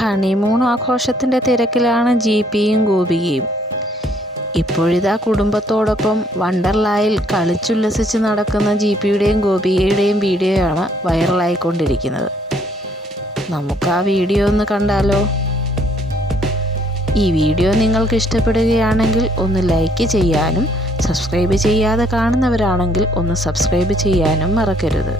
Honeymoon ആഘോഷത്തിൻ്റെ തിരക്കിലാണ് ജീപ്പിയും ഗോപികയും. ഇപ്പോഴിതാ കുടുംബത്തോടൊപ്പം വണ്ടർലായിൽ കളിച്ചുല്ലസിച്ച് നടക്കുന്ന ജീപ്പിയുടെയും ഗോപികയുടെയും വീഡിയോയാണ് വൈറലായിക്കൊണ്ടിരിക്കുന്നത്. നമുക്ക് ആ വീഡിയോ ഒന്ന് കണ്ടാലോ? ഈ വീഡിയോ നിങ്ങൾക്ക് ഇഷ്ടപ്പെടുകയാണെങ്കിൽ ഒന്ന് ലൈക്ക് ചെയ്യാനും സബ്സ്ക്രൈബ് ചെയ്യാതെ കാണുന്നവരാണെങ്കിൽ ഒന്ന് സബ്സ്ക്രൈബ് ചെയ്യാനും മറക്കരുത്.